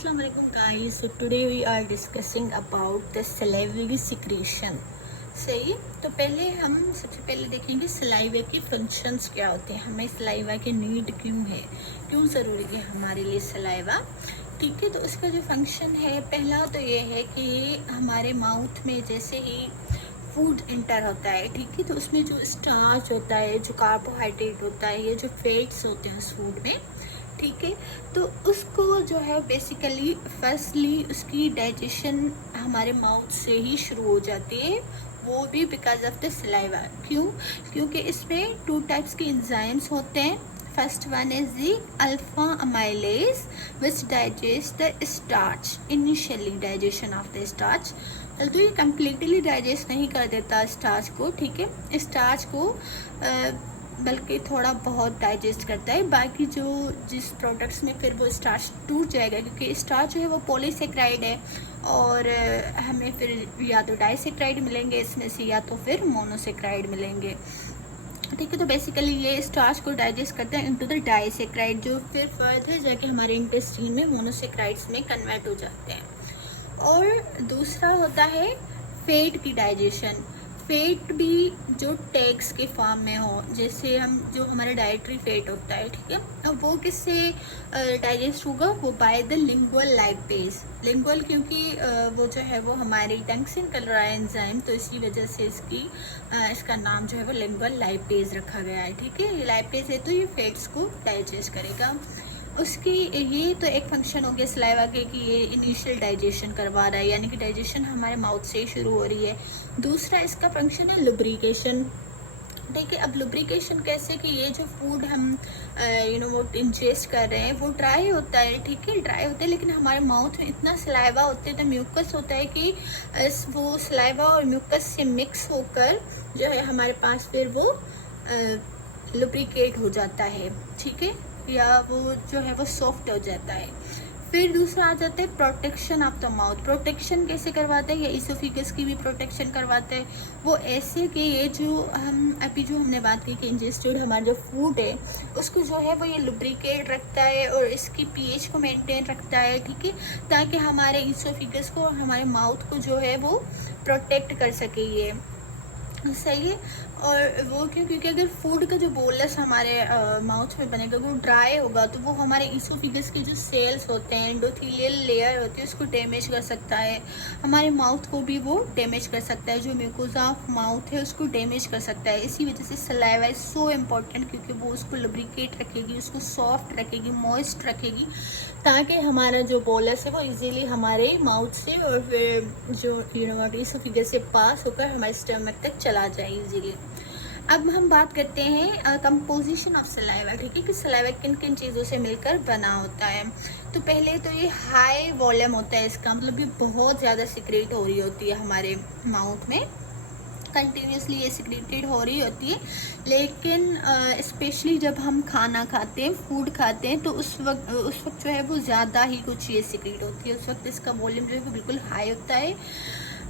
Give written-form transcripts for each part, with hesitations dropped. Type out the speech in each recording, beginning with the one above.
Assalamualaikum guys. So today we are discussing about the salivary secretion. सही। तो पहले हम सबसे पहले देखेंगे सलाइवा के फंक्शंस क्या होते हैं, हमें सलाइवा की नीड क्यों है, क्यों ज़रूरी है हमारे लिए सलाइवा। ठीक है, तो उसका जो फंक्शन है पहला तो ये है कि हमारे माउथ में जैसे ही फूड इंटर होता है, ठीक है, तो उसमें जो स्टार्च होता है, जो कार्बोहाइड्रेट होता है, ये जो फैट्स होते हैं उस फूड में, ठीक है, तो उसको जो है बेसिकली फर्स्टली उसकी डाइजेशन हमारे माउथ से ही शुरू हो जाती है, वो भी बिकॉज ऑफ द सलाइवा। क्यों? क्योंकि इसमें टू टाइप्स के एंजाइम्स होते हैं। First one is the alpha amylase which digest the starch, initially digestion of the starch. तो ये कम्प्लीटली डाइजेस्ट नहीं कर देता स्टार्च को, ठीक है, स्टार्च को बल्कि थोड़ा बहुत डाइजेस्ट करता है। बाकी जो जिस प्रोडक्ट्स में फिर वो स्टार्च टूट जाएगा, क्योंकि स्टार्च जो है वो पॉलीसेक्राइड है और हमें फिर या तो डाइसेक्राइड मिलेंगे इसमें से या तो फिर मोनोसेक्राइड मिलेंगे, ठीक है। तो बेसिकली ये स्टार्च को डाइजेस्ट करते हैं इनटू द डाइसेक्राइड, जो फिर फर्दर जाके हमारे इंटेस्टाइन में मोनोसेक्राइड्स में कन्वर्ट हो जाते हैं। और दूसरा होता है फैट की डाइजेशन। फैट भी जो टैग्स के फॉर्म में हो, जैसे हम जो हमारा डाइटरी फैट होता है, ठीक है, अब वो किससे डाइजेस्ट होगा? वो by the lingual lipase. Lingual क्योंकि वो जो है वो हमारी टंग से निकल रहा है एंजाइम, तो इसी वजह से इसका नाम जो है वो लिंगुअल लाइपेज रखा गया है, ठीक है। ये लाइपेज है तो ये फैट्स को डाइजेस्ट करेगा। उसकी ये तो एक फंक्शन हो गया सलाइवा के कि ये इनिशियल डाइजेशन करवा रहा है, यानी कि डाइजेशन हमारे माउथ से ही शुरू हो रही है। दूसरा इसका फंक्शन है लुब्रिकेशन, ठीक है। अब लुब्रिकेशन कैसे कि ये जो फूड हम वो इंजेस्ट कर रहे हैं वो ड्राई होता है, ठीक है, ड्राई होता है, लेकिन हमारे माउथ में इतना सलाइवा होता है, तो म्यूकस होता है कि वो सलाइवा और म्यूकस से मिक्स होकर जो है हमारे पास फिर वो लुब्रिकेट हो जाता है, ठीक है, या वो जो है वो सॉफ्ट हो जाता है। फिर दूसरा आ जाता है protection of the mouth. Protection कैसे करवाते हैं? या इसोफिगस की भी प्रोटेक्शन करवाते हैं। वो ऐसे कि ये जो हमने बात की कि इंजेस्टेड हमारा जो फूड है उसको जो है वो ये लुब्रिकेट रखता है और इसकी पीएच को मेंटेन रखता है, ठीक है, ताकि हमारे इसोफिगस को और हमारे माउथ को जो है वो प्रोटेक्ट कर सके, ये सही है। और वो क्यों? क्योंकि अगर फूड का जो बोलस हमारे माउथ में बनेगा वो ड्राई होगा तो वो हमारे इसोफिगस के जो सेल्स होते हैं, एंडोथेलियल लेयर होती है, उसको डैमेज कर सकता है। हमारे माउथ को भी वो डैमेज कर सकता है, जो म्यूकोजा ऑफ माउथ है उसको डैमेज कर सकता है। इसी वजह से सलाइवा इज सो इम्पॉर्टेंट, क्योंकि वो उसको लुब्रिकेट रखेगी, उसको सॉफ्ट रखेगी, मॉइस्ट रखेगी, ताकि हमारा जो बोलस है वो इजीली हमारे माउथ से और फिर जो इसोफिगस से पास होकर हमारे स्टमक तक चला जाए इजीली। अब हम बात करते हैं कंपोजिशन ऑफ सलाइवा, ठीक है, कि सलाइवा किन किन चीज़ों से मिलकर बना होता है। तो पहले तो ये हाई वॉल्यूम होता है, इसका मतलब ये बहुत ज़्यादा सिक्रेट हो रही होती है हमारे माउथ में, कंटिन्यूसली ये सिक्रेटेड हो रही होती है। लेकिन स्पेशली जब हम खाना खाते हैं, फूड खाते हैं, तो उस वक्त जो है वो ज़्यादा ही कुछ ये सिक्रेट होती है, उस वक्त इसका वॉल्यूम जो है वो बिल्कुल हाई होता है।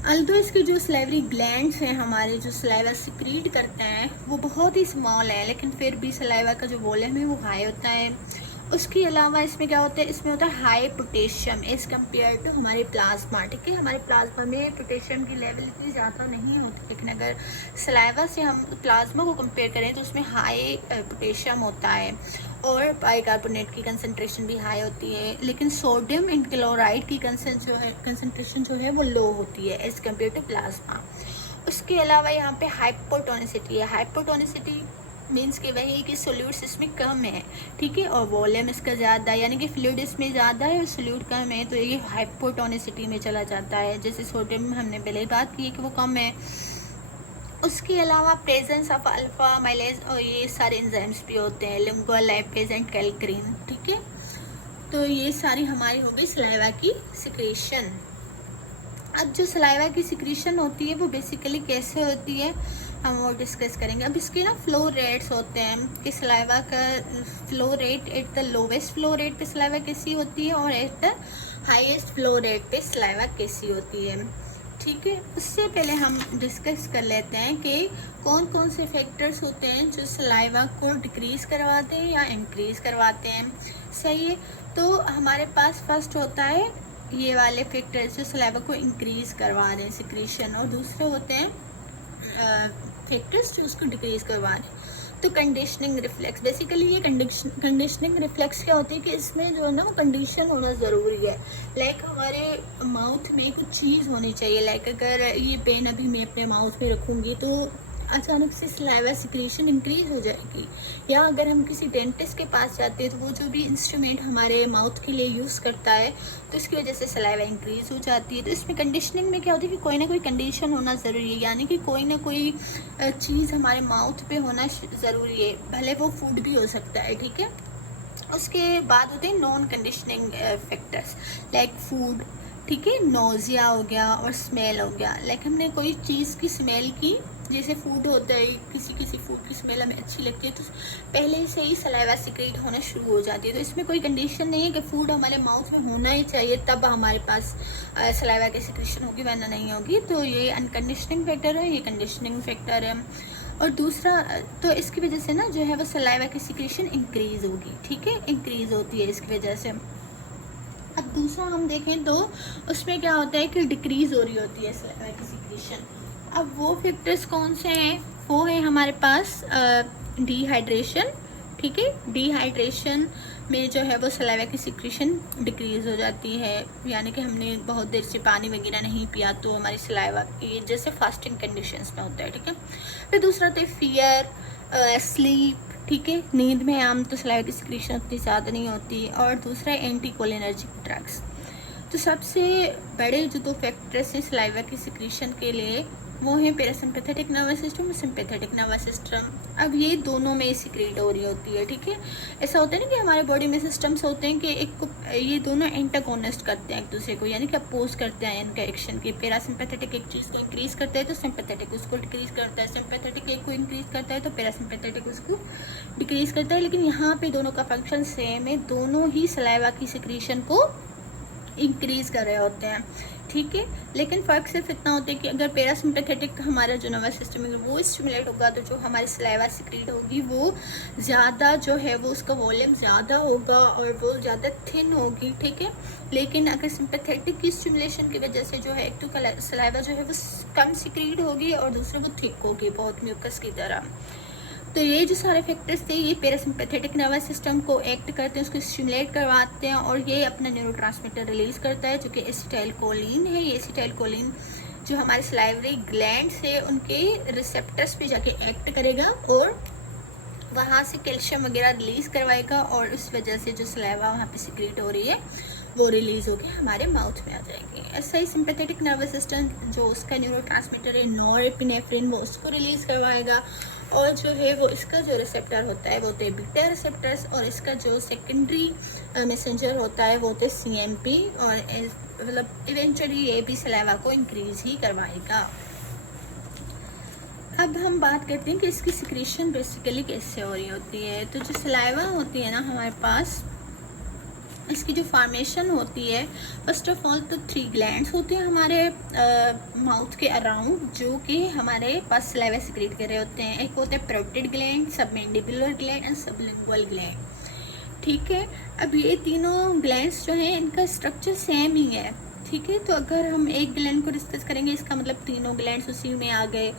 अल्दो इसके जो सलाइवरी ग्लैंड्स हैं हमारे, जो सलाइवा सिक्रीट करते हैं, वो बहुत ही स्मॉल है, लेकिन फिर भी सलाइवा का जो वॉल्यूम है वो हाई होता है। उसके अलावा इसमें क्या होता है? इसमें होता है high potassium as compare to हमारे प्लाज्मा, ठीक है। हमारे प्लाज्मा में पोटेशियम की लेवल इतनी ज़्यादा नहीं होती, लेकिन अगर सलाइवा से हम प्लाज्मा को कंपेयर करें तो उसमें हाई पोटेशियम होता है और बाइकार्बोनेट की कंसनट्रेशन भी हाई होती है, लेकिन सोडियम एंड क्लोराइड की कंसनट्रेशन जो है वो लो होती है एज़ कम्पेयर टू प्लाज्मा। उसके अलावा यहाँ पे हाइपोटोनिसिटी है। हाइपोटोनिसिटी मीन्स कि वही कि सोल्यूट्स इसमें कम है, ठीक है, और वॉल्यूम इसका ज़्यादा, यानी कि फ्लूइड इसमें ज़्यादा है और सोल्यूट कम है, तो ये हाइपोटोनिसिटी में चला जाता है। जैसे सोडियम हमने पहले बात की है कि वो कम है। उसके अलावा प्रेजेंस ऑफ अल्फा माइलेज और ये सारे एंजाइम्स भी होते हैं, लिंगुअल लाइपेज एंड कैल्क्रीन, ठीक है। तो ये सारी हमारी हो गई सलाइवा की सिक्रेशन। अब जो सलाइवा की सिक्रेशन होती है वो बेसिकली कैसे होती है हम वो डिस्कस करेंगे। अब इसके ना फ्लो रेट्स होते हैं कि सलाइवा का flow rate at the lowest flow rate पे सलाइवा कैसी होती है और at the highest flow rate पे सलाइवा कैसी होती है। ठीक है, उससे पहले हम डिस्कस कर लेते हैं कि कौन कौन से फैक्टर्स होते हैं जो सलाइवा को डिक्रीज़ करवाते हैं या इंक्रीज़ करवाते हैं। सही है, तो हमारे पास फर्स्ट होता है ये वाले फैक्टर्स जो सलाइवा को इंक्रीज़ करवा रहे हैं सिक्रीशन, और दूसरे होते हैं फैक्टर्स जो उसको डिक्रीज़ करवा रहे हैं। तो कंडीशनिंग रिफ्लेक्स, बेसिकली ये कंडीशनिंग रिफ्लेक्स क्या होती है कि इसमें जो है ना वो कंडीशन होना ज़रूरी है। लाइक हमारे माउथ में कुछ चीज़ होनी चाहिए, लाइक अगर ये पेन अभी मैं अपने माउथ में रखूँगी तो अचानक से सलाइवा सिक्रीशन इंक्रीज हो जाएगी, या अगर हम किसी डेंटिस्ट के पास जाते हैं तो वो जो भी इंस्ट्रूमेंट हमारे माउथ के लिए यूज़ करता है तो इसकी वजह से सलाइवा इंक्रीज हो जाती है। तो इसमें कंडीशनिंग में क्या होता है कि कोई ना कोई कंडीशन होना ज़रूरी है, यानी कि कोई ना कोई चीज़ हमारे माउथ पे होना ज़रूरी है, भले वो फूड भी हो सकता है। ठीक है, उसके बाद होते हैं non conditioning factors like food. ठीक है, नोज़िया हो गया और स्मेल हो गया। लाइक हमने कोई चीज़ की स्मेल की, जैसे फूड होता है, किसी फूड की स्मेल हमें अच्छी लगती है तो पहले से ही सलाइवा सिक्रेट होना शुरू हो जाती है। तो इसमें कोई कंडीशन नहीं है कि फूड हमारे माउथ में होना ही चाहिए तब हमारे पास सलाइवा की सिक्रेशन होगी, वरना नहीं होगी। तो ये अनकंडीशनिंग फैक्टर है, ये कंडीशनिंग फैक्टर है। और दूसरा, तो इसकी वजह से ना जो है वो सलाइवा की सिक्रेशन इंक्रीज़ होगी। ठीक है, इंक्रीज़ होती है इसकी वजह से। अब दूसरा हम देखें तो उसमें क्या होता है कि डिक्रीज़ हो रही होती है सलाइवा की सिक्रेशन। अब वो फैक्टर्स कौन से हैं, वो है हमारे पास डिहाइड्रेशन। ठीक है, डिहाइड्रेशन में जो है वो सलाइवा की सिक्रेशन डिक्रीज़ हो जाती है, यानी कि हमने बहुत देर से पानी वगैरह नहीं पिया तो हमारी सलाइवा ये जैसे फास्टिंग कंडीशंस में होता है। ठीक है, फिर दूसरा तो फियर, स्लीप। ठीक है, नींद में हम तो सलाइवा की सिक्रेशन उतनी ज़्यादा नहीं होती। और दूसरा एंटी कोलिनर्जिक ड्रग्स। तो सबसे बड़े जो दो फैक्टर्स हैं सलाइवा की सिक्रेशन के लिए वो है पैरासिम्पैथेटिक नर्वस सिस्टम और सिंपैथेटिक नर्वस सिस्टम। अब ये दोनों में सिक्रेट हो रही होती है। ठीक है, ऐसा होता है ना कि हमारे बॉडी में सिस्टम्स होते हैं कि एक को ये दोनों एंटागोनिस्ट करते हैं एक दूसरे को, यानी कि अपोज करते हैं इनका एक्शन के। पैरासिम्पैथेटिक एक चीज़ को इंक्रीज़ करता है तो सिंपैथेटिक उसको डिक्रीज़ करता है, सिंपैथेटिक एक को इंक्रीज़ करता है तो पैरासिम्पैथेटिक उसको डिक्रीज़ करता है। लेकिन यहाँ पे दोनों का फंक्शन सेम है, दोनों ही सलाइवा की सिक्रेशन को इंक्रीज़ कर रहे होते हैं। ठीक है, लेकिन फ़र्क सिर्फ इतना होता है कि अगर पैरासिम्पैथेटिक हमारा जो नर्वस सिस्टम है वो स्टिमुलेट होगा तो जो हमारी सलाइवा सिक्रीट होगी वो ज़्यादा जो है वो उसका वॉल्यूम ज़्यादा होगा और वो ज़्यादा थिन होगी। ठीक है, लेकिन अगर सिंपैथेटिक की स्टिमुलेशन की वजह से जो है एक तो सलाइवा जो है वो कम सिक्रीट होगी और दूसरा वो थिक होगी, बहुत म्यूकस की तरह। तो ये जो सारे फैक्टर्स थे ये पैरासिम्पैथेटिक नर्वस सिस्टम को एक्ट करते हैं, उसको स्टिमुलेट करवाते हैं और ये अपना न्यूरोट्रांसमीटर रिलीज़ करता है जो कि एसिटाइलकोलिन है। ये एसिटाइलकोलिन जो हमारे सलाइवरी ग्लैंड्स है उनके रिसेप्टर्स पे जाके एक्ट करेगा और वहाँ से कैल्शियम वगैरह रिलीज़ करवाएगा और उस वजह से जो सलाइवा वहाँ पे सिक्रीट हो रही है वो रिलीज़ होकर हमारे माउथ में आ जाएगी। ऐसा ही सिंपैथेटिक नर्वस सिस्टम जो उसका न्यूरोट्रांसमीटर है नॉरएपिनेफ्रिन वो उसको रिलीज़ करवाएगा और जो है वो इसका जो रिसेप्टर होता है वो होते हैं बीटा रिसेप्टर्स और इसका जो सेकेंडरी मैसेंजर होता है वो होते हैं CMP और मतलब इवेंचुअली ये भी सलाइवा को इंक्रीज़ ही करवाएगा। अब हम बात करते हैं कि इसकी सिक्रीशन बेसिकली कैसे हो रही होती है। तो जो सलाइवा होती है ना हमारे पास, इसकी जो फॉर्मेशन होती है फर्स्ट ऑफ ऑल तो 3 ग्लैंड्स होते हैं हमारे माउथ के अराउंड जो कि हमारे पास सलाइवा सिक्रीट कर रहे होते हैं। एक होते हैं parotid gland, submandibular gland and sublingual gland. ठीक है, अब ये तीनों ग्लैंड्स जो हैं इनका स्ट्रक्चर सेम ही है। ठीक है, तो अगर हम एक ग्लैंड को डिस्कस करेंगे इसका मतलब तीनों ग्लैंड्स उसी में आ गए।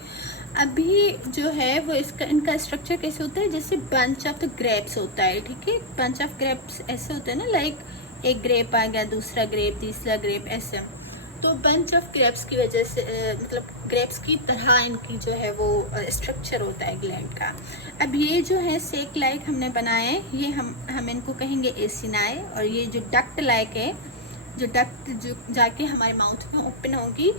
अभी जो है वो इनका स्ट्रक्चर कैसे होता है, जैसे बंच ऑफ द ग्रेप्स होता है। ठीक है, बंच ऑफ ग्रेप्स ऐसे होते हैं ना, लाइक एक ग्रेप आ गया, दूसरा ग्रेप, तीसरा ग्रेप, ऐसे। तो बंच ऑफ ग्रेप्स की वजह से मतलब ग्रेप्स की तरह इनकी जो है वो स्ट्रक्चर होता है ग्लैंड का। अब ये जो है सेक लाइक हमने बनाए हैं, ये हम इनको कहेंगे एसिनाए और ये जो डक्ट लाइक है, जो डक्ट जो जाके हमारे माउथ में ओपन होगी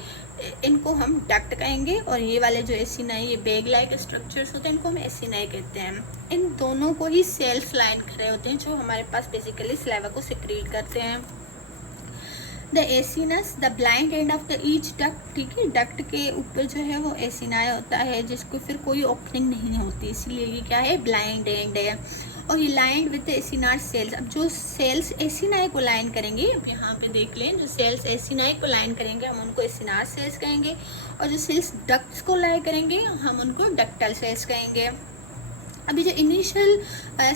इनको हम डक्ट कहेंगे और ये वाले जो एसिनाई ये बैग लाइक स्ट्रक्चर्स होते हैं इनको हम एसिनाई कहते हैं। इन दोनों को ही सेल्स लाइन कर रहे होते हैं जो हमारे पास बेसिकली सलाइवा को सिक्रीट करते हैं। The acinus the blind end of the each duct. ठीक है, डक्ट के ऊपर जो है वो एसिनाई होता है जिसको फिर कोई ओपनिंग नहीं होती, इसीलिए ये क्या है, ब्लाइंड एंड है। और ये लाइंड विद एसिनार सेल्स। अब जो सेल्स एसिनाई को लाइन करेंगे, अब यहाँ पे देख लें, जो सेल्स एसिनाई को लाइन करेंगे हम उनको एसिनार सेल्स कहेंगे, और जो सेल्स डक्ट्स को लाइन करेंगे हम उनको डक्टल सेल्स कहेंगे। अभी जो इनिशियल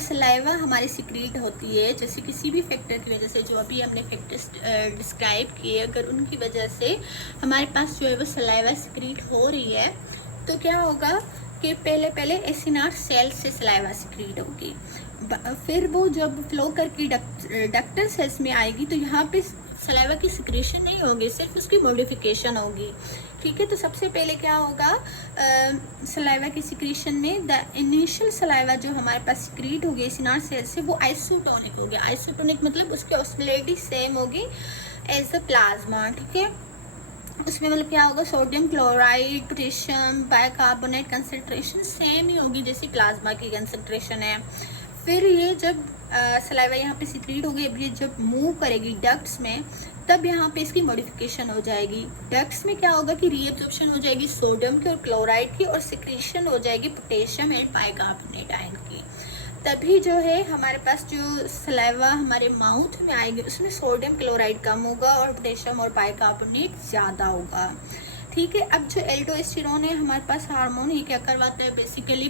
सलाइवा हमारी सिक्रीट होती है, जैसे किसी भी फैक्टर की वजह से, जो अभी हमने फैक्टर्स डिस्क्राइब किए, अगर उनकी वजह से हमारे पास जो है वो सलाइवा सिक्रीट हो रही है, तो क्या होगा कि पहले एसिनार सेल से सलाइवा सिक्रीट होगी, फिर वो जब फ्लो करके डक्टल सेल्स में आएगी तो यहाँ पे सलाइवा की सिक्रेशन नहीं होगी, सिर्फ उसकी मॉडिफिकेशन होगी। ठीक है, तो सबसे पहले क्या होगा, सलाइवा की सिक्रेशन में द इनिशियल सलाइवा जो हमारे पास सिक्रीट होगी एसिनार सेल से, वो आइसोटोनिक होगी। आइसोटोनिक मतलब उसकी ऑस्मोलैरिटी सेम होगी एज द प्लाज्मा। ठीक है, उसमें मतलब क्या होगा, sodium chloride, potassium bicarbonate concentration same ही होगी जैसी प्लाज्मा की कंसंट्रेशन है। फिर ये जब सलाइवा यहाँ पे सिक्रीट होगी, अब ये जब मूव करेगी डक्ट्स में, तब यहाँ पे इसकी मॉडिफिकेशन हो जाएगी। डक्ट्स में क्या होगा कि रीअब्जॉर्प्शन हो जाएगी सोडियम की और क्लोराइड की, और सिक्रीशन हो जाएगी पोटेशियम एंड बाइकार्बोनेट आयन की। तभी जो है हमारे पास जो सलाइवा हमारे माउथ में आएगी उसमें सोडियम क्लोराइड कम होगा और पोटेशियम और बाइकार्बोनेट ज़्यादा होगा। ठीक है, अब जो एल्डोस्टेरोन है हमारे पास हार्मोन, ये क्या करवाता है, बेसिकली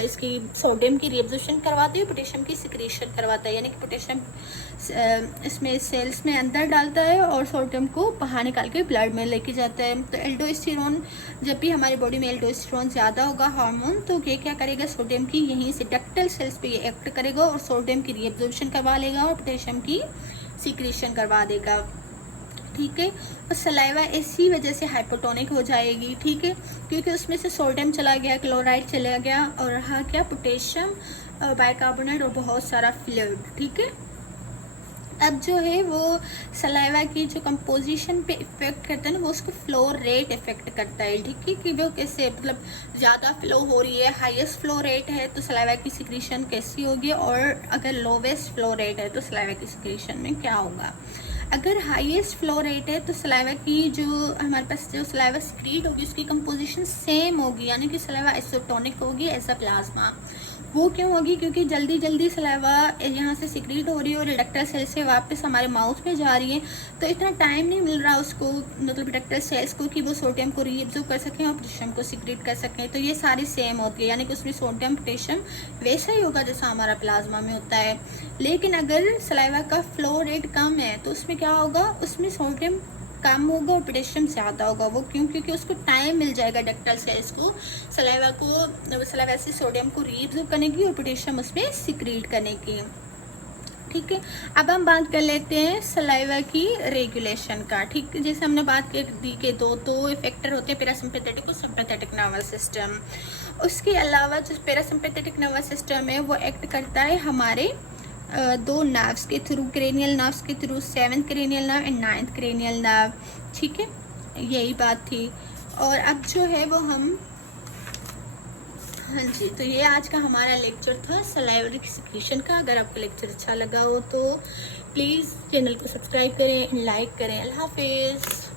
इसकी सोडियम की रीअब्जॉर्प्शन करवाती है, पोटेशियम की सिक्रीशन करवाता है, यानी कि पोटेशियम इसमें सेल्स में अंदर डालता है और सोडियम को बाहर निकाल के ब्लड में लेके जाता है। तो एल्डोस्टेरोन, जब भी हमारी बॉडी में एल्डोस्टेरोन ज़्यादा होगा हार्मोन, तो ये क्या करेगा, सोडियम की यहीं से डक्टल सेल्स पे ये एक्ट करेगा और सोडियम की रीअब्जॉर्प्शन करवा लेगा और पोटेशियम की सिक्रीशन करवा देगा। ठीक है, और सलाइवा इसी वजह से हाइपोटोनिक हो जाएगी। ठीक है, क्योंकि उसमें से सोडियम चला गया, क्लोराइड चला गया, और रहा क्या, पोटेशियम, बाइकार्बोनेट और बहुत सारा फ्लूइड। ठीक है, अब जो है वो सलाइवा की जो कंपोजिशन पे इफेक्ट करता है ना, वो उसको फ्लो रेट इफेक्ट करता है। ठीक है, कि वो कैसे, मतलब ज़्यादा फ्लो हो रही है, हाईएस्ट फ्लो रेट है तो सलाइवा की सिक्रीशन कैसी होगी, और अगर लोवेस्ट फ्लो रेट है तो सलाइवा की सिक्रीशन में क्या होगा। अगर हाईएस्ट फ्लो रेट है तो सलाइवा की जो हमारे पास जो सलाइवा सिक्रीट होगी उसकी कंपोजिशन सेम होगी, यानी कि सलाइवा आइसोटोनिक होगी एज अ प्लाज्मा। वो क्यों होगी, क्योंकि जल्दी जल्दी सलाइवा यहाँ से सिक्रीट हो रही है और डक्टल सेल से वापस हमारे माउथ में जा रही है, तो इतना टाइम नहीं मिल रहा उसको, मतलब डक्टल सेल्स को, कि वो सोडियम को रीअब्जॉर्ब कर सकें और पोटेशियम को सिक्रीट कर सकें। तो ये सारी सेम होती है, यानी कि उसमें सोडियम पोटेशियम वैसा ही होगा जैसा हमारा प्लाज्मा में होता है। लेकिन अगर सलाइवा का फ्लो रेट कम है तो उसमें क्या होगा, उसमें सोडियम कम होगा और पोटेशियम ज़्यादा होगा। वो क्यों, क्योंकि उसको टाइम मिल जाएगा डक्टल सेल्स को सलाइवा से सोडियम को रीअब्जॉर्ब करने की और पोटेशियम उसमें सिक्रीट करने की। ठीक है, अब हम बात कर लेते हैं सलाइवा की रेगुलेशन का। ठीक है, जैसे हमने बात कर दी कि दो इफेक्टर होते हैं, पैरासिम्पैथेटिक और सिम्पैथेटिक नर्वस सिस्टम। उसके अलावा जो पैरासिम्पैथेटिक नर्वस सिस्टम है वो एक्ट करता है हमारे दो नर्व्स के थ्रू, क्रेनियल नर्व्स के through, 7th cranial nerve and 9th cranial nerve. ठीक है, यही बात थी। और अब जो है वो हम, हाँ जी, तो ये आज का हमारा लेक्चर था सलाइवा सिक्रीशन का। अगर आपको लेक्चर अच्छा लगा हो तो प्लीज़ चैनल को सब्सक्राइब करें, लाइक करें। अल्लाह हाफिज़।